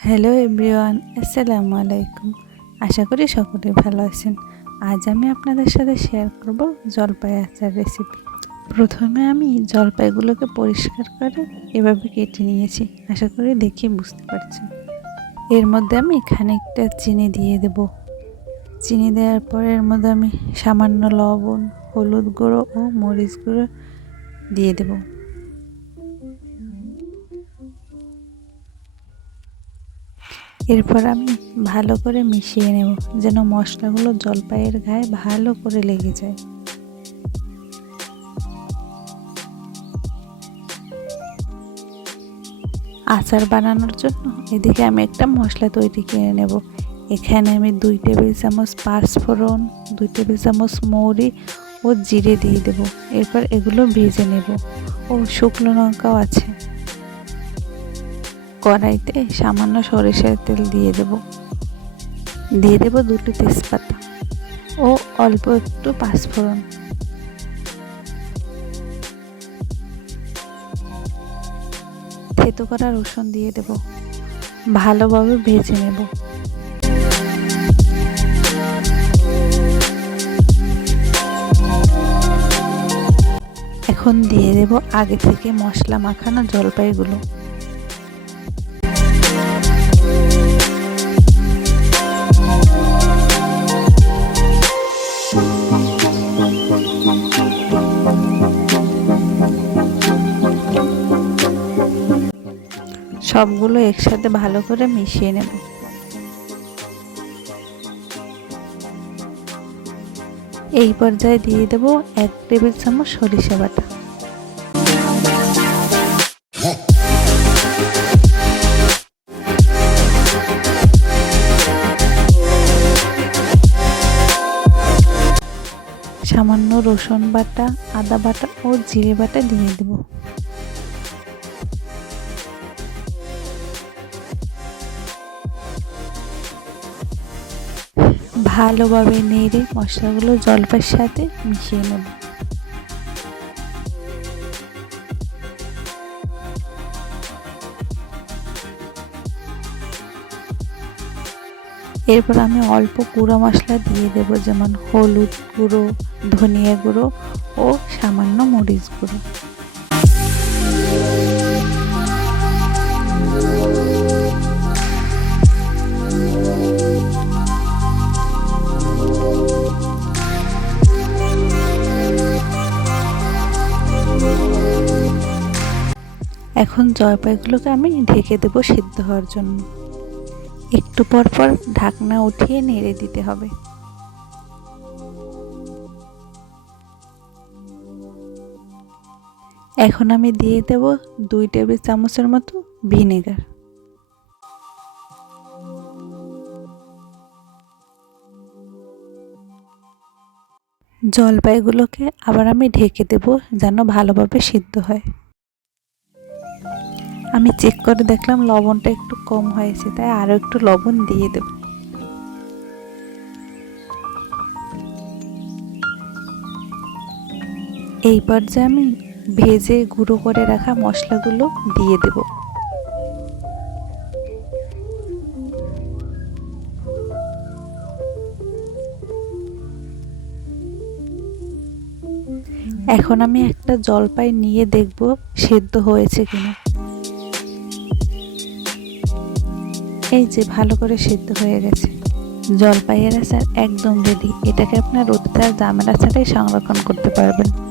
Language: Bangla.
হ্যালো এভরিওয়ান, আসসালামু আলাইকুম। আশা করি সকলে ভালো আছেন। আজ আমি আপনাদের সাথে শেয়ার করব জলপাই আচার রেসিপি প্রথমে আমি জলপাইগুলোকে পরিষ্কার করে এভাবে কেটে নিয়েছি। আশা করি দেখে বুঝতে পারছেন। এর মধ্যে আমি খানিকটা চিনি দিয়ে দেব। চিনি দেওয়ার পর এর মধ্যে আমি সামান্য লবণ, হলুদ গুঁড়ো ও মরিচ গুঁড়ো দিয়ে দেবো। এরপর আমি ভালো করে মিশিয়ে নেব, যেন মশলাগুলো জলপাইয়ের গায়ে ভালো করে লেগে যায়। আচার বানানোর জন্য এদিকে আমি একটা মশলা তৈরি কিনে নেব। এখানে আমি দুই টেবিল চামচ পাঁচফোড়ন, দুই টেবিল চামচ মৌরি ও জিরে দিয়ে দেব। এরপর এগুলো ভেজে নেব। ও শুকনো লঙ্কাও আছে। কড়াইতে সামান্য সরিষার তেল দিয়ে দেব। দিয়ে দেব দুটো তেজপাতা ও অল্প একটু পাঁচফোড়ন। থেতো করা রসুন দিয়ে দেব। ভালোভাবে ভেজে নেব। এখন দিয়ে দেব আগে থেকে মশলা মাখানো জলপাইগুলো। সবগুলো একসাথে ভালো করে মিশিয়ে নেব। এই পর্যায়ে দিয়ে দেব এক টেবিল চামচ সরিষা বাটা। সামান্য রসুন বাটা, আদা বাটা ও জিরে বাটা দিয়ে দেবো। ভালোভাবে নেড়ে মশলাগুলো জলপাইয়ের সাথে মিশিয়ে নেব। এরপর আমি অল্প গুঁড়ো মশলা দিয়ে দেব, যেমন হলুদ গুঁড়ো, ধনিয়া গুঁড়ো ও সামান্য মরিচ গুঁড়ো। এখন জলপাইগুলোকে আমি ঢেকে দেব সিদ্ধ হওয়ার জন্য। একটু পর পর ঢাকনা উঠিয়ে নেড়ে দিতে হবে। এখন আমি দিয়ে দেব দুই টেবিল চামচের মতো ভিনেগার। জলপাইগুলোকে আবার আমি ঢেকে দেব যেন ভালোভাবে সিদ্ধ হয়। আমি চেক করে দেখলাম লবণটা একটু কম হয়েছে, তাই আরও একটু লবণ দিয়ে দেব। এই পর্যায়ে আমি ভেজে গুঁড়ো করে রাখা মশলাগুলো দিয়ে দেব। এখন আমি একটা জলপাই নিয়ে দেখব সেদ্ধ হয়েছে কিনা। এই যে ভালো করে সিদ্ধ হয়ে গেছে। জলপাইয়ের আচার একদম রেডি এটাকে আপনার রোদে জামের আচারে সংরক্ষণ করতে পারবেন।